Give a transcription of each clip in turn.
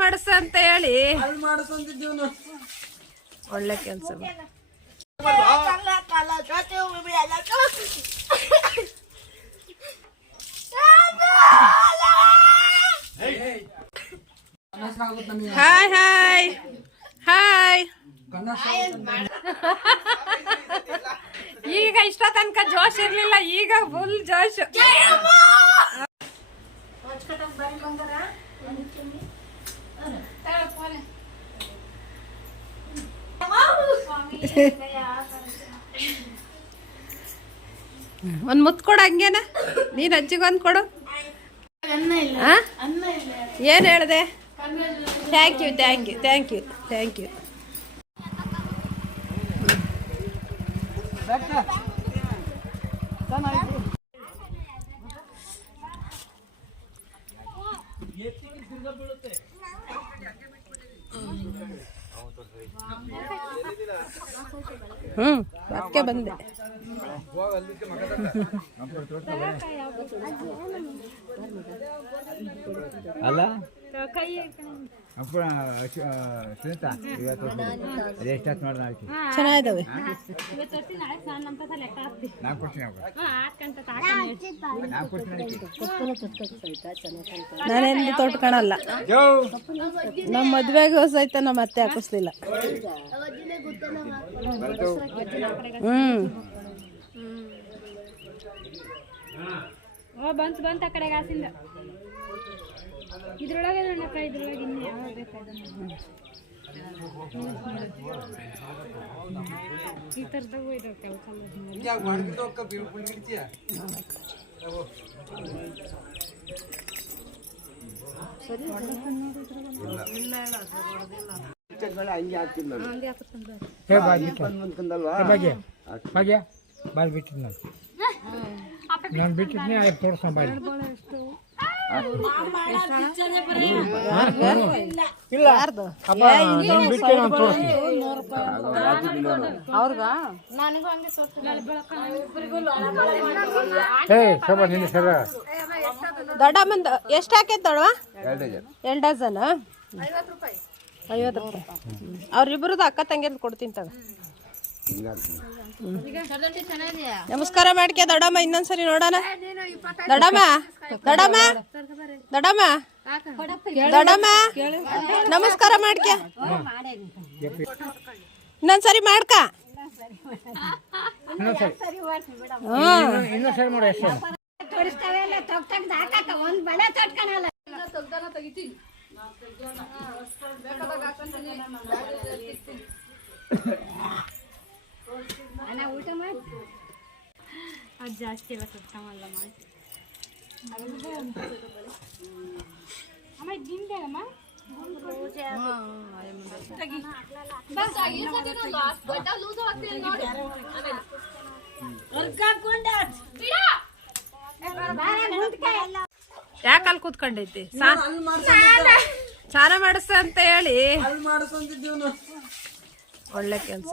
ಮಾಡಿಸ ಅಂತ ಹೇಳಿ. ಒಳ್ಳೆ ಕೆಲಸ ಹಾಯ್ ಹಾಯ್ ಹಾಯ್. ಈಗ ಇಷ್ಟ ತನಕ ಜೋಶ್ ಇರ್ಲಿಲ್ಲ ಈಗ ಫುಲ್ ಜೋಶ್. ಒಂದ್ ಮುತ್ ಕೊಡು ಹಂಗೇನ. ನೀನ್ ಅಜ್ಜಿಗೊಂದ್ ಕೊಡು? ಏನ್ ಹೇಳ್ದೆ? Thank you thank you thank you thank you ಹ್ಮ್ ಅದಕ್ಕೆ ಬಂದೆ ಅಲ್ಲ? ಸುನೀತಾ ಇವತ್ತು ಎಷ್ಟಾಯ್ತು ಚೆನ್ನಾಗಿದ್ದಾವೆ. ನಾಲ್ಕು ಕೊಡ್ತೀನಿ ನಾಲ್ಕು ಕೊಡ್ತೀನಿ ಜೋ. ನಮ್ಮ ಮದ್ವೆಗೆ ಸಹಿತ ನಮ್ಮ ಅತ್ತೆ ಹಾಕಿಸ್ಲಿಲ್ಲ. ಹ್ಮ್. ಓ ಬಂತು ಬಂತು ಆ ಕಡೆಗೆ ಆಸಿಂದ ಇದ್ರೊಳಗೆ ನೋಡಕ್ಕ ಇದ್ರೊಳಗೆ ಇನ್ನು ಯಾವ ಬೇಕಾದ ಈ ಥರದಾಗೂ ಇದಾವೆ ಕೆಲಸ ಹೇ ಬಾಲ್ ಬಿಟ್ಟಿದ್ದು ನಾನು. ನಾನು ಬಿಟ್ಟಿದ್ನಿ ಆಯ್ತು ತೋರಿಸ್ಕೊಂಡು ಬಾಗಿ ಇಲ್ಲ. ಯಾರ್ದು? ಅಪ್ಪ ನಾನು ಬಿಟ್ಟು ನಾನು ತೋರಿಸ್ತೀನಿ. ಅವ್ರಿಗ ಹೇ ಸ್ವಲ್ಪ ನಿನ್ನ ಸರ ದೊಡ್ಡಮ್ಮಂದು ಎಷ್ಟು ಹಾಕೈತೆ ದೊಡ್ಡವ ಎರಡು ಡಜನ್? ಐವತ್ತು ರೂಪಾಯಿ. ಅವ್ರಿಬ್ರದ್ದು ಅಕ್ಕ ತಂಗಿರ್ದು ಕೊಡ್ತೀನಿ ತಗ. ನಮಸ್ಕಾರ ಮಾಡ್ಕೆ ದಡಮ್ಮ ಇನ್ನೊಂದ್ಸರಿ ನೋಡೋಣ. ದಡಮ್ಮ ದಡಮ್ಮ ದಡಮ್ಮ ದಡಮ್ಮ ನಮಸ್ಕಾರ ಮಾಡ್ಕೆ. ಇನ್ನೊಂದ್ಸರಿ ಮಾಡ್ಕ. ಇನ್ನೊಂದ್ಸರಿ ಅಣ್ಣ ಊಟ ಮಾಡಿ. ಅದು ಜಾಸ್ತಿ ಎಲ್ಲ ಸುತ್ತಮಲ್ಲ ಮಾಡಿ ಅಮ್ಮ. ಯಾಕಲ್ಲಿ ಕೂತ್ಕೊಂಡೈತಿ? ಸ್ನಾನ ಮಾಡಿಸ ಅಂತ ಹೇಳಿ. ಒಳ್ಳೆ ಕೆಲಸ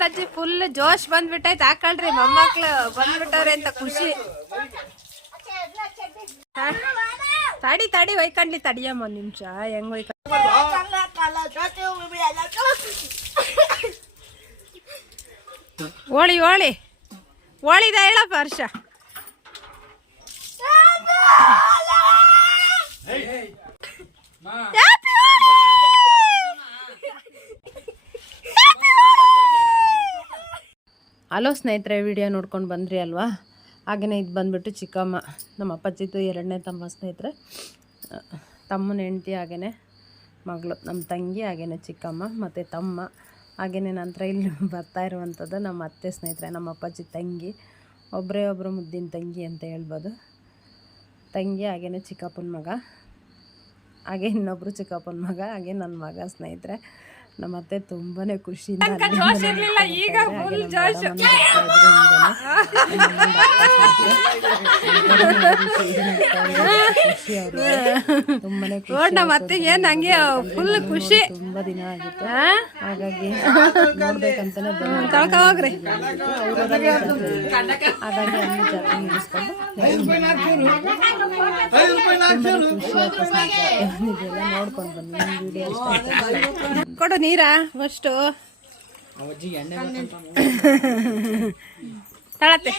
ಶಾರದಾಜಿ ಫುಲ್ ಜೋಶ್ ಬಂದ್ಬಿಟ್ಟೈತೆ. ಹಾಕಳ್ರಿ ಮೊಮ್ಮಕ್ಳು ಬಂದ್ಬಿಟ್ಟವ್ರೆ ಅಂತ ಖುಷಿ. ತಡಿ ತಡಿ ಒಯ್ಕಂಡ್ಲಿ ತಡಿಯಮ್ಮ ಒಂದ್ ನಿಮಿಷ. ಹೆಂಗ್ ಒಯ್ಕ ಓಳಿ ಓಳಿ. ಓಳಿದ ಹೇಳಪ್ಪ ಹರ್ಷ? Happy ಹಲೋ ಸ್ನೇಹಿತರೆ, ವಿಡಿಯೋ ನೋಡ್ಕೊಂಡು ಬಂದ್ರಿ ಅಲ್ವಾ? ಹಾಗೆಯೇ ಇದು ಬಂದುಬಿಟ್ಟು ಚಿಕ್ಕಮ್ಮ, ನಮ್ಮ ಅಪ್ಪಾಜಿದ್ದು ಎರಡನೇ ತಮ್ಮ ಸ್ನೇಹಿತರೆ. ತಮ್ಮನ ಹೆಂಡತಿ ಹಾಗೆಯೇ ಮಗಳು ನಮ್ಮ ತಂಗಿ ಹಾಗೆಯೇ ಚಿಕ್ಕಮ್ಮ ಮತ್ತು ತಮ್ಮ. ಹಾಗೆಯೇ ನಂತರ ಇಲ್ಲಿ ಬರ್ತಾ ಇರುವಂಥದ್ದು ನಮ್ಮ ಅತ್ತೆ ಸ್ನೇಹಿತರೆ, ನಮ್ಮ ಅಪ್ಪಾಜಿ ತಂಗಿ. ಒಬ್ಬರೇ ಒಬ್ಬರು ಮುದ್ದಿನ ತಂಗಿ ಅಂತ ಹೇಳ್ಬೋದು. ತಂಗಿ ಹಾಗೇ ಚಿಕ್ಕಪ್ಪನ ಮಗ, ಹಾಗೆ ಇನ್ನೊಬ್ಬರು ಚಿಕ್ಕಪ್ಪನ ಮಗ, ಹಾಗೆ ನನ್ನ ಮಗ ಸ್ನೇಹಿತರೆ. ನಮ್ಮ ಅತ್ತೆ ತುಂಬಾನೇ ಖುಷಿಯಿಂದ ಖುಷಿ. ತುಂಬಾನೇ ಖುಷಿ ನಮ್ಮ ಅತ್ತೆಗೆ ನಂಗೆ ಹಂಗೆ ಫುಲ್ ಖುಷಿ. ತುಂಬಾ ದಿನ ಆಗಿತ್ತು. ಹಾಗಾಗಿ ನೋಡ್ಬೇಕಂತಾನೆ ತಳ್ಕ ಹೋಗ್ರಿ. ಹಾಗಾಗಿ ಅಲ್ಲಿ ಜಾತ್ರೆ ಮುಗಿಸ್ಕೊಂಡು ಇದೆಲ್ಲ ನೋಡ್ಕೊಂಡು ಬನ್ನಿ. ವಿಡಿಯೋ ಕೊಡು ನೀರಾ ಫಸ್ಟು ತಳತೆ.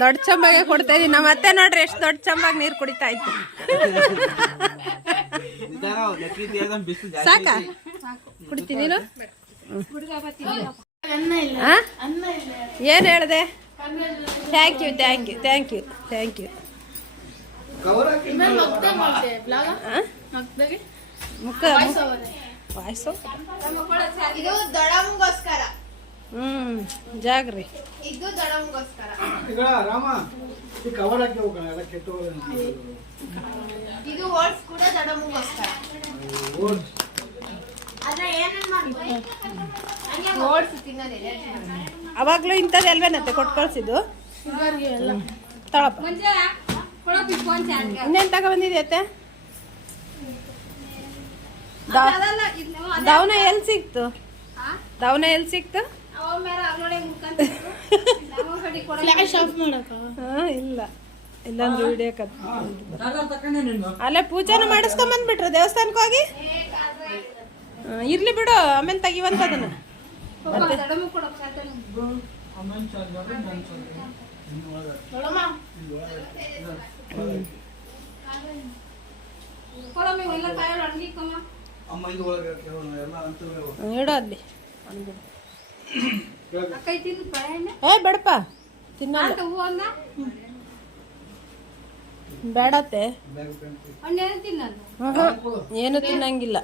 ದೊಡ್ಡ ಚಂಬಾಗೆ ಕೊಡ್ತಾ ಇದೀನಿ. ನಮ್ಮ ಅತ್ತೆ ನೋಡ್ರಿ ಎಷ್ಟು ದೊಡ್ಡ ಚಂಬಾಗ ನೀರು ಕುಡಿತಾ ಇತ್ತು ಸಾಕ? ಕುಡಿತೀನಿ ನೀನು? ಏನು ಏನ್ ಹೇಳ್ದೆ? Thank you thank you thank you thank you ಮುಖ ವಾಯ್ಸು? ಇದು ದೊಡಮ್ಗೋಸ್ಕರ ಹ್ಮ್ ಜಾಗ್ರಿ. ಇದು ದೊಡಮ್ಗೋಸ್ಕರ ಈಗ ರಾಮ ಈ ಕವರ್ ಹಾಕಿ ಹೋಗೋಣ ಎಲ್ಲ ಕೆಟ್ಟು ಇದು ವರ್ಡ್ಸ್ ಕೂಡ ದೊಡಮ್ಗೋಸ್ಕರ ಅದ್ರ ಏನೇನ್ ಮಾಡ್ಬೋದು ಓಟ್ಸ್ ತಿನ್ನೋದಿಲ್ಲ ಅವಾಗ್ಲೂ ಇಂಥದ್ದು ಅಲ್ವೇನತ್ತೆ ಕೊಟ್ಟು ಕಳ್ಸಿದ್ದು? ತಳಪ್ಪ. ಇನ್ನೇನ್ ತಗೊಬಂದಿದೆ ಅತ್ತೆ ದವನ ಎಲ್ಲಿ ಸಿಕ್ತು? ದವನ ಎಲ್ಲಿ ಸಿಕ್ತು? ಹಾ, ಇಲ್ಲ. ಇಲ್ಲಂದ್ರೆ ಅಲ್ಲೇ ಪೂಜೆನ ಮಾಡಿಸ್ಕೊಂಡ್ ಬಂದ್ಬಿಟ್ರ ದೇವಸ್ಥಾನಕ್ಕೆ ಹೋಗಿ ಇರ್ಲಿ ಬಿಡು ಆಮೇಲೆ ತೆಗಿವಂತ ಅದನ್ನ. ಹ್ಮ್, ಇಡು ಅಲ್ಲಿ. ಏ ಬೇಡಪ್ಪ. ತಿನ್ನಲ್ಲ. ಬೇಡತ್ತೆ. ಏನು ತಿನ್ನಂಗಿಲ್ಲ.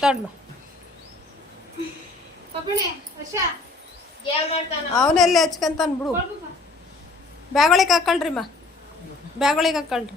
ತಗೊಂಡ್ ಬಾ ಏನ್ ಮಾಡ್ತಾನ ಅವನೆಲ್ಲ ಹೆಚ್ಕಂತಾನ ಬಿಡು. ಬ್ಯಾಗೊಳಿಗೆ ಹಾಕೊಳ್ರಿ ಮಾ ಬ್ಯಾಗೊಳಿಗೆ ಹಾಕೊಳ್ರಿ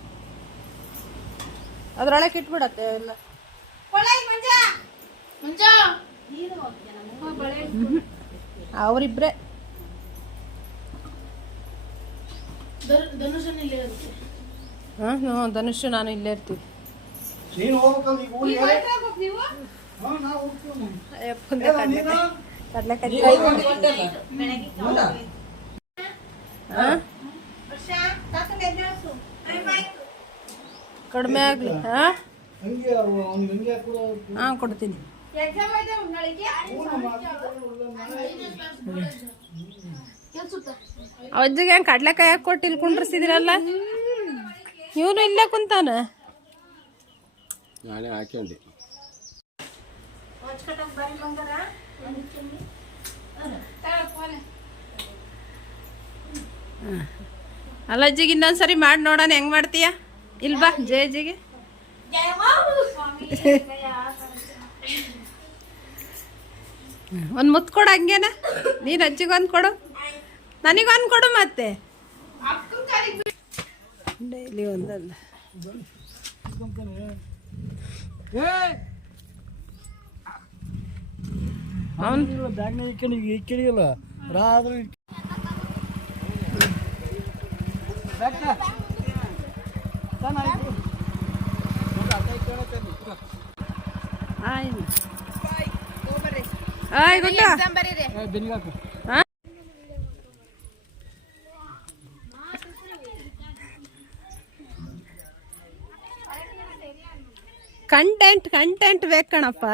ಅದ್ರೊಳಗೆ ಇಟ್ಬಿಡತ್ತೆ ಎಲ್ಲ. ಅವರಿಬ್ರೆ. ಹ್ಮ್ ಹ್ಞೂ ಧನುಷ್ ನಾನು ಇಲ್ಲೇ ಇರ್ತೀವಿ. ಕಡ್ಲೆಕಾಯಿ. ಹಾಂ. ಕಡಿಮೆ ಆಗಲಿ ಹಾಂ? ಹಾಂ ಕೊಡ್ತೀನಿ. ಅವಜ್ಜಿಗೆ ಹೆಂಗೆ ಕಡ್ಲೆಕಾಯಿ ಹಾಕಿ ಕೊಟ್ಟು ಇಲ್ಲಿ ಕುಂಡ್ರಿಸಿದಿರಲ್ಲ ಇವನು ಇಲ್ಲೇ ಕುಂತಾನ. ನಾಳೆ ಹಾಕೊಂಡೆ ಅಲ್ಲ ಅಜ್ಜಿಗೆ ಇನ್ನೊಂದ್ಸರಿ ಮಾಡಿ ನೋಡೋಣ ಹೆಂಗ್ ಮಾಡ್ತೀಯ? ಇಲ್ಬಾ ಜಯ ಜಿಗೆ ಒಂದು ಮುತ್ತು ಕೊಡು ಹಂಗೇನ. ನೀನು ಅಜ್ಜಿಗೆ ಒಂದು ಕೊಡು. ನನಗೊಂದು ಕೊಡು ಮತ್ತೆ. ಡೈಲಿ ಒಂದಲ್ಲ. ಅವನು ಬ್ಯಾಗ್ನ ಇಕ್ಕಿ ಇಕ್ಕಿಡಿಯಲ್ಲ ರಾತ್ರಿ ಕಂಟೆಂಟ್ ಕಂಟೆಂಟ್ ಬೇಕಣಪ್ಪ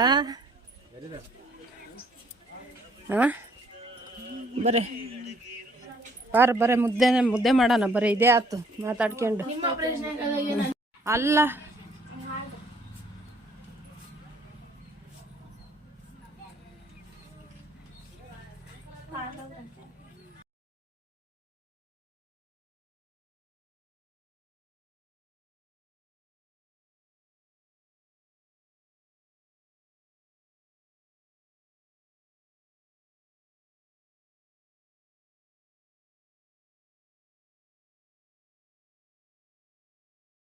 ಹಾಂ ಬರ್ರಿ ಬಾರ ಬರೀ ಮುದ್ದೆ ಮುದ್ದೆ ಮಾಡೋಣ ಬರೀ ಇದೇ ಆತು ಮಾತಾಡ್ಕೊಂಡು. ಅಲ್ಲ.